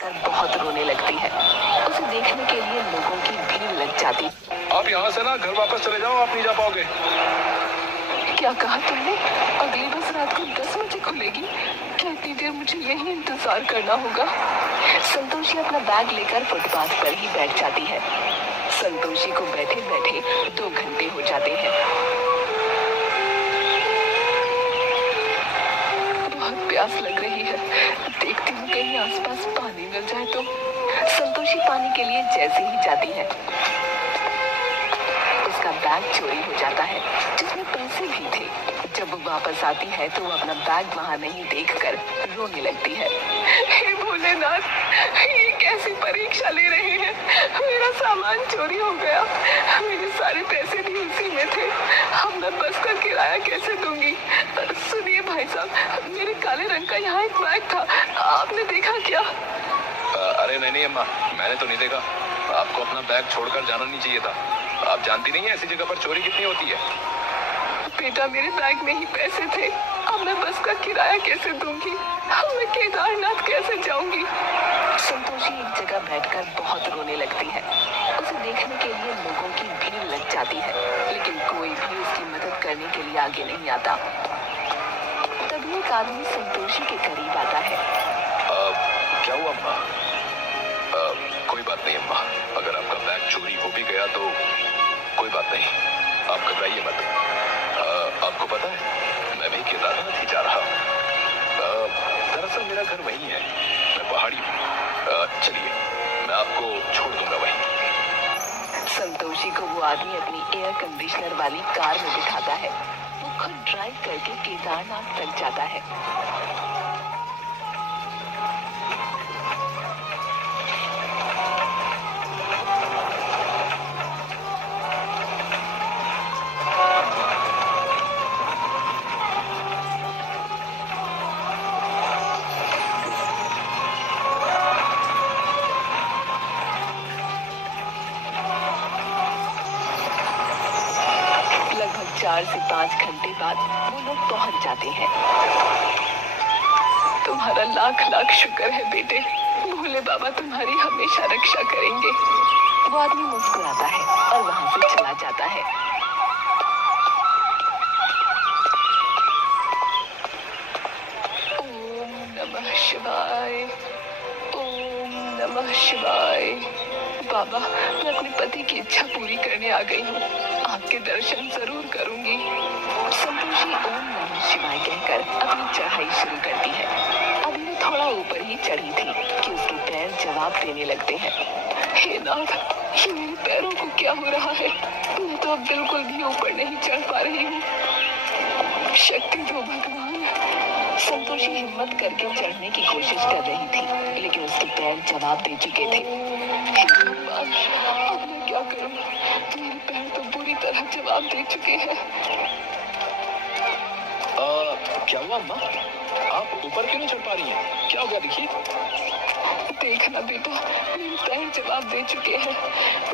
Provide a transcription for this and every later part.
कर बहुत रोने लगती है। उसे देखने के लिए लोगों की भीड़ लग जाती। आप यहाँ से ना घर वापस चले जाओ, आप नहीं जा पाओगे। क्या कहा तुमने? अगली बस रात को 10 बजे खुलेगी? क्या इतनी देर मुझे यही इंतजार करना होगा? संतोषी अपना बैग लेकर फुटपाथ पर ही बैठ जाती है। संतोषी को बैठे बैठे 2 घंटे हो जाते हैं। बहुत प्यास लग रही है। देखती हूँ कहीं आसपास पानी मिल जाए तो। संतोषी पानी के लिए जैसे ही जाती है, उसका बैग चोरी हो जाता है जिसमें पैसे भी थे। जब वो वापस आती है तो वो अपना बैग वहाँ नहीं देखकर रोने लगती है। हे भोलेनाथ, ये कैसी परीक्षा ले रहे हैं? मेरा सामान चोरी हो गया, मेरे सारे पैसे भी उसी में थे। अब मैं बस का किराया कैसे दूंगी? सुनिए भाई साहब, मेरे काले रंग का यहाँ एक बैग था, आपने देखा क्या? अरे नहीं अम्मा, मैंने तो नहीं देखा। आपको अपना बैग छोड़कर जाना नहीं चाहिए था। आप जानती नहीं है ऐसी जगह पर चोरी कितनी होती है। बेटा, मेरे बैग में ही पैसे थे। अब मैं बस का किराया कैसे दूंगी? अब मैं केदारनाथ कैसे जाऊंगी? संतोषी एक जगह बैठकर बहुत रोने लगती है। उसे देखने के लिए लोगों की भीड़ लग जाती है, लेकिन कोई भी उसकी मदद करने के लिए आगे नहीं आता। तभी एक आदमी संतोषी के करीब आता है। क्या हुआ अम्मा? कोई बात नहीं अम्मा, अगर आपका बैग चोरी हो भी गया तो कोई बात नहीं, आप घबराइए मत। आपको पता है मैं भी केदारनाथ ही जा रहा हूँ। दरअसल मेरा घर वहीं है, मैं पहाड़ी हूँ। चलिए मैं आपको छोड़ दूंगा वहीं। संतोषी को वो आदमी अपनी एयर कंडीशनर वाली कार में बिठाता है। वो खुद ड्राइव करके केदारनाथ तक जाता है। लगभग 4 से 5 घंटे बाद वो लोग पहुंच जाते हैं। तुम्हारा लाख लाख शुक्र है बेटे, भोले बाबा तुम्हारी हमेशा रक्षा करेंगे। वो आदमी मुस्कुराता है और वहां से चला जाता है। ओम नमः शिवाय, ओम नमः शिवाय। बाबा, मैं अपने पति की इच्छा पूरी करने आ गई हूँ, आपके दर्शन जरूर करूंगी। संतोषी ओम नमः शिवाय कहकर अपनी चढ़ाई शुरू करती है। अभी वो थोड़ा ऊपर ही चढ़ी थी कि उसके पैर जवाब देने लगते हैं। हे नाथ, ये मेरे पैरों को क्या हो रहा है? मैं तो अब बिल्कुल भी ऊपर नहीं चढ़ पा रही हूँ। शक्ति दो भगवान। संतोषी हिम्मत करके चढ़ने की कोशिश कर रही थी, लेकिन उसके पैर जवाब दे चुके थे। हे भगवान, अब मैं क्या करूं? मेरे पैर तो बुरी तरह जवाब दे चुके हैं। क्या हुआ अम्मा? आप ऊपर क्यों नहीं चढ़ पा रही हैं? क्या हो गया? देखिए। देखना बेटा, मेरे पैर जवाब दे चुके हैं,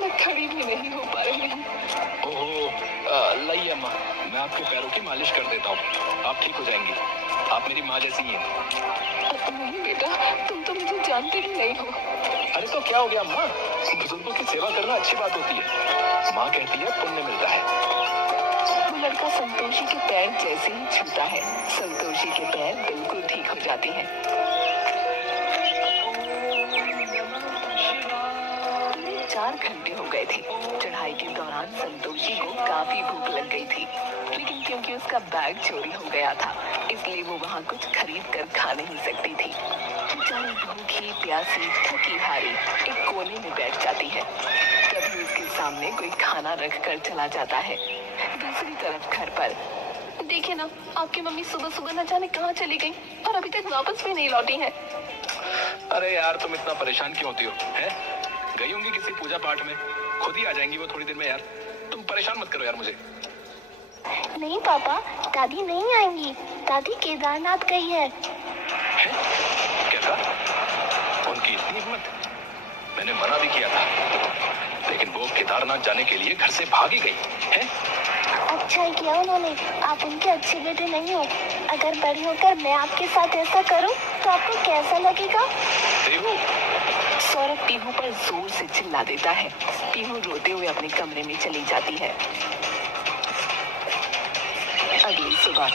मैं खड़ी भी नहीं हो पा रही हूँ। ओहो, लाइए अम्मा, मैं आपके पैरों की मालिश कर देता हूँ, आप ठीक हो जाएंगी। आप मेरी माँ जैसी ही हैं। नहीं बेटा, तुम तो मुझे जानते ही नहीं हो। अरे तो क्या हो गया अम्मा? बुजुर्गों की सेवा करना अच्छी बात होती है। माँ कहती है पुण्य मिलता है। वो लड़का संतोषी के पैर जैसे ही छूता है, संतोषी के पैर बिल्कुल ठीक हो जाते हैं। 4 घंटे हो गए थे। चढ़ाई के दौरान संतोषी को काफी भूख लग गई थी, लेकिन क्योंकि उसका बैग चोरी हो गया था, इसलिए वो वहाँ कुछ खरीद कर खा नहीं सकती थी। बेचारी भूखी प्यासी थकी हारी एक कोने में बैठ जाती है। तभी उसके सामने कोई खाना रख कर चला जाता है। दूसरी तरफ घर पर देखिए ना, आपकी मम्मी सुबह सुबह न जाने कहाँ चली गई और अभी तक वापस भी नहीं लौटी है। अरे यार, तुम इतना परेशान क्यों होती हो? हैं? गई होंगी किसी पूजा पाठ में, खुद ही आ जाएंगी वो थोड़ी देर में। यार तुम परेशान मत करो यार मुझे। नहीं पापा, दादी नहीं आएंगी, दादी केदारनाथ गई है। क्या कहा? उनकी इतनी हिम्मत? मैंने मना भी किया था, लेकिन वो केदारनाथ जाने के लिए घर से भाग ही गई है। अच्छा ही किया उन्होंने, आप उनके अच्छे बेटे नहीं हो। अगर बड़ी होकर मैं आपके साथ ऐसा करूं तो आपको कैसा लगेगा? देखो, पीहू पर जोर से चिल्ला देता है। पीहू रोते हुए अपने कमरे में चली जाती है। अगली सुबह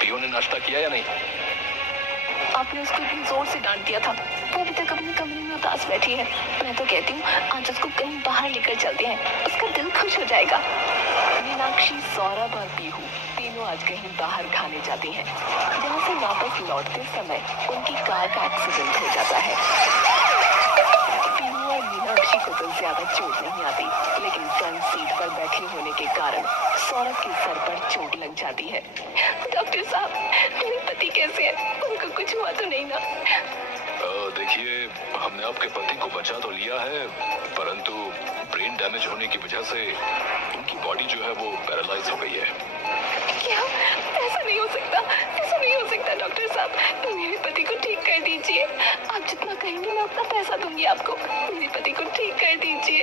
पीहू ने नाश्ता किया या नहीं? आपने उसको इतनी जोर से डांट दिया था, वो अभी तक अपने कमरे में उदास बैठी है। मैं तो कहती हूँ आज उसको कहीं बाहर लेकर चलते हैं, उसका दिल खुश हो जाएगा। मीनाक्षी, सौरभ और पीहू तीनों आज कहीं बाहर खाने जाते हैं। जहाँ से वापस लौटते समय उनकी कार का एक्सीडेंट हो जाता है। पीहू और मीनाक्षी को तो ज्यादा चोट नहीं आती, लेकिन फ्रंट सीट पर बैठे होने के कारण सौरभ के सर पर चोट लग जाती है। डॉक्टर साहब, मेरे पति कैसे हैं? उनको कुछ हुआ तो नहीं ना? देखिए, हमने आपके पति को बचा तो लिया है, परंतु ब्रेन डैमेज होने की वजह से उनकी बॉडी जो है वो पैरालाइज हो गई है। क्या? ऐसा नहीं हो सकता, ऐसा नहीं हो सकता डॉक्टर साहब, मेरे पति को ठीक कर दीजिए। आप जितना कहेंगे मैं उतना पैसा दूंगी आपको। मेरे पति को ठीक कर दीजिए।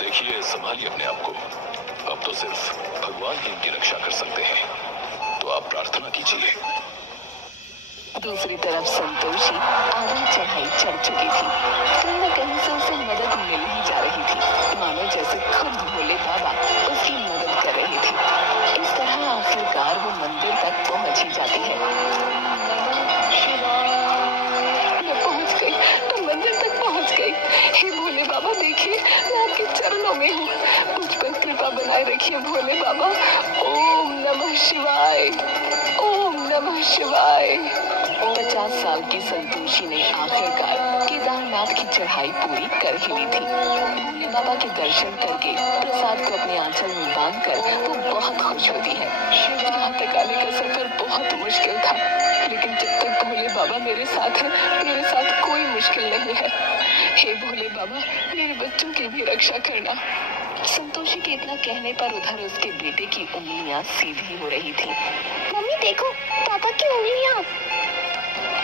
देखिए, संभालिए अपने आप को। अब तो सिर्फ भगवान ही इनकी रक्षा कर सकते हैं, तो आप प्रार्थना कीजिए। दूसरी तरफ संतोषी आधी चढ़ाई चढ़ चुकी थी। कहीं न कहीं से उसे मदद मिल ही जा रही थी, मानो जैसे खुद भोले बाबा उसकी मदद कर रहे थे। इस तरह आखिरकार वो मंदिर तक पहुंच ही जाती है। मैं पहुंच गई, मैं मंदिर तक पहुंच गई। हे भोले बाबा, देखिए मैं आपके चरणों में हूँ, मुझ पर कृपा बनाए रखिए भोले बाबा। ओम नमः शिवाय, ओम नमः शिवाय। 50 साल की संतोषी ने आखिरकार केदारनाथ की चढ़ाई पूरी कर ही ली थी। भोले बाबा के दर्शन करके प्रसाद को अपने आंचल में बांधकर वो बहुत खुश होती है। यहाँ तक आने का सफर बहुत मुश्किल था, लेकिन जब तक भोले बाबा मेरे साथ हैं, मेरे साथ कोई मुश्किल नहीं है। हे भोले बाबा, मेरे बच्चों की भी रक्षा करना। संतोषी के इतना कहने पर उधर उसके बेटे की उंगलियां सीधी हो रही थी। मम्मी देखो, पापा की उंगलियां।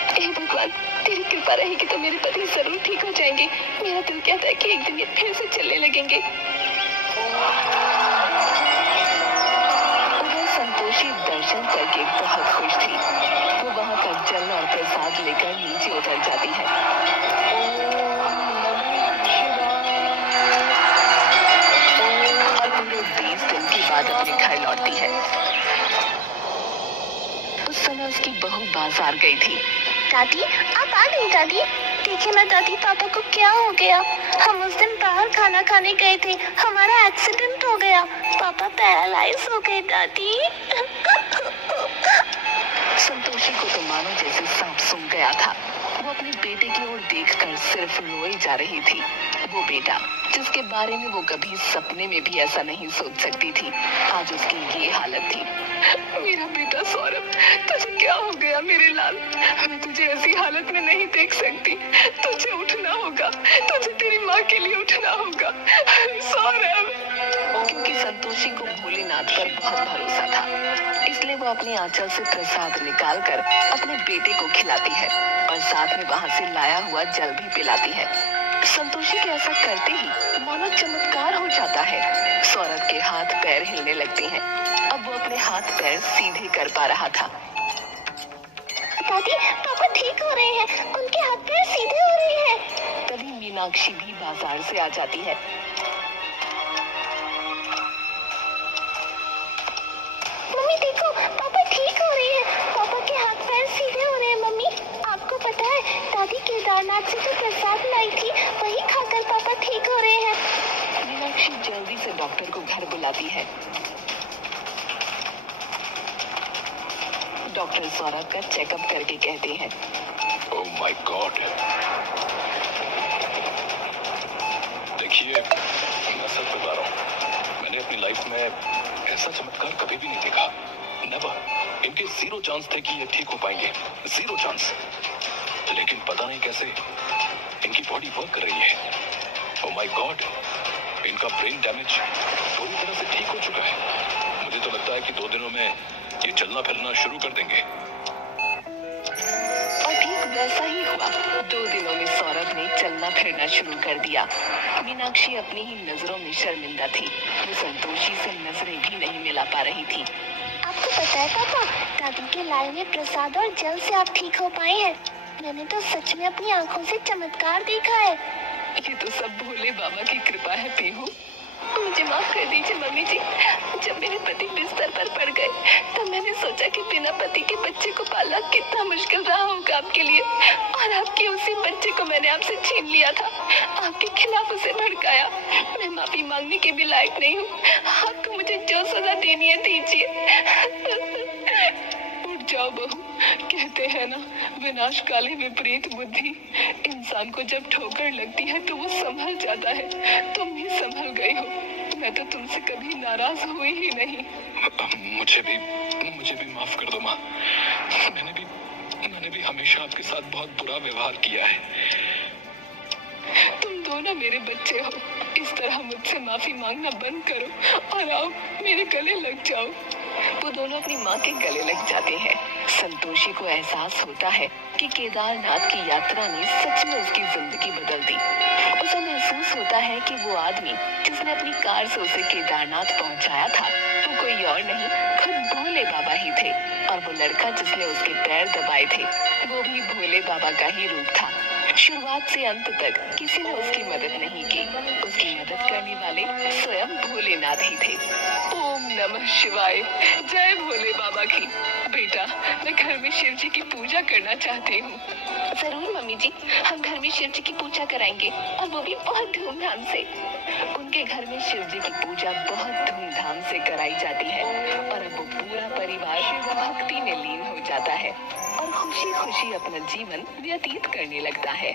हे भगवान, तेरी कृपा रहेगी तो मेरे पति जरूर ठीक हो जाएंगे। मेरा दिल कहता है कि एक दिन ये फिर से चलने लगेंगे। उधर संतोषी दर्शन करके बहुत खुश थी। वो वहाँ का जल और प्रसाद लेकर नीचे उतर जाती है। और पूरे 20 दिन के बाद अपने घर लौटती है। उस समय उसकी बहू बाजार गई थी। दादी, आप आ गई दादी? देखिए ना दादी, पापा को क्या हो गया? हम उस दिन बाहर खाना खाने गए थे, हमारा एक्सीडेंट हो गया, पापा पैरालाइज हो गए दादी। संतोषी को तो मानो जैसे सांप सूंघ गया था। वो अपने बेटे की ओर देखकर सिर्फ रोई जा रही थी। वो बेटा जिसके बारे में वो कभी सपने में भी ऐसा नहीं सोच सकती थी, आज उसकी ये हालत थी। मेरा बेटा सौरभ, तुझे क्या हो गया मेरे लाल? मैं तुझे ऐसी हालत में नहीं देख सकती। तुझे उठना होगा, तुझे तेरी माँ के लिए उठना होगा सौरभ। क्योंकि संतोषी को भोलेनाथ पर बहुत भरोसा था, इसलिए वो अपने आंचल से प्रसाद निकालकर अपने बेटे को खिलाती है और साथ में वहाँ से लाया हुआ जल भी पिलाती है। संतोषी के ऐसा करते ही मानो चमत्कार हो जाता है। सौरभ के हाथ पैर हिलने लगते हैं। अब वो अपने हाथ पैर सीधे कर पा रहा था। दादी, पापा ठीक हो रहे हैं, उनके हाथ पैर सीधे हो रहे हैं। तभी मीनाक्षी भी बाजार से आ जाती है। मम्मी देखो, पापा ठीक हो रहे हैं, पापा के हाथ पैर सीधे हो रहे हैं। मम्मी, आपको पता है दादी केदारनाथ से जो प्रसाद लाई थी, वही खाकर पापा ठीक हो रहे हैं। मीनाक्षी जल्दी से डॉक्टर को घर बुलाती है। डॉक्टर सौरभ का चेकअप करके कहते हैं, ओह माय गॉड। देखिए, मैं सच बता रहा हूँ, मैंने अपनी लाइफ में ऐसा चमत्कार कभी भी नहीं देखा। नेवर। इनके 0 चांस थे कि ये ठीक हो पाएंगे, 0 चांस। लेकिन पता नहीं कैसे इनकी बॉडी वर्क कर रही है। ओह माय गॉड, इनका ब्रेन डैमेज पूरी तरह से ठीक हो चुका है। मुझे तो लगता है कि 2 दिनों में ये चलना फिरना शुरू कर देंगे। और ठीक वैसा ही हुआ। 2 दिनों में सौरभ ने चलना फिरना शुरू कर दिया। मीनाक्षी अपनी ही नजरों में शर्मिंदा थी। वो संतोषी से नजरें भी नहीं मिला पा रही थी। आपको पता है पापा, दादी के लाए हुए प्रसाद और जल से आप ठीक हो पाए हैं। मैंने तो सच में अपनी आंखों से चमत्कार देखा है। ये तो सब भोले बाबा की कृपा है पीहू। मुझे माफ कर दीजिए मम्मी जी। जब मेरे पति बिस्तर पर पड़ गए तब मैंने सोचा कि बिना पति के बच्चे को पालना कितना मुश्किल रहा होगा आपके लिए, और आपके उसी बच्चे को मैंने आपसे छीन लिया था, आपके खिलाफ उसे भड़काया। मैं माफी मांगने के भी लायक नहीं हूँ। आपको मुझे जो सजा देनी है दीजिए। उठ जाओ बहू। कहते हैं ना, विनाशकाली विपरीत बुद्धि। इंसान को जब ठोकर लगती है तो वो संभल जाता है। तुम भी संभल गई हो। मैं तो तुमसे कभी नाराज हुई ही नहीं। मुझे भी माफ कर दो माँ। मैंने भी हमेशा आपके साथ बहुत बुरा व्यवहार किया है। तुम दोनों मेरे बच्चे हो। इस तरह मुझसे माफी मांगना बंद करो और आओ मेरे गले लग जाओ। वो दोनों अपनी माँ के गले लग जाते हैं। संतोषी को एहसास होता है कि केदारनाथ की यात्रा ने सच में उसकी जिंदगी बदल दी। उसे महसूस होता है कि वो आदमी जिसने अपनी कार से उसे केदारनाथ पहुंचाया था, वो कोई और नहीं, खुद भोले बाबा ही थे। और वो लड़का जिसने उसके पैर दबाए थे, वो भी भोले बाबा का ही रूप था। शुरुआत से अंत तक किसी ने उसकी मदद नहीं की। उसकी मदद करने वाले स्वयं भोलेनाथ ही थे। ओम नमः शिवाय। जय भोले बाबा की। बेटा, मैं घर में शिव जी की पूजा करना चाहती हूँ। जरूर मम्मी जी, हम घर में शिव जी की पूजा कराएंगे, और वो भी बहुत धूमधाम से। उनके घर में शिव जी की पूजा बहुत धूमधाम से कराई जाती है, और अब वो पूरा परिवार भक्ति में लीन हो जाता है और खुशी खुशी अपना जीवन व्यतीत करने लगता है।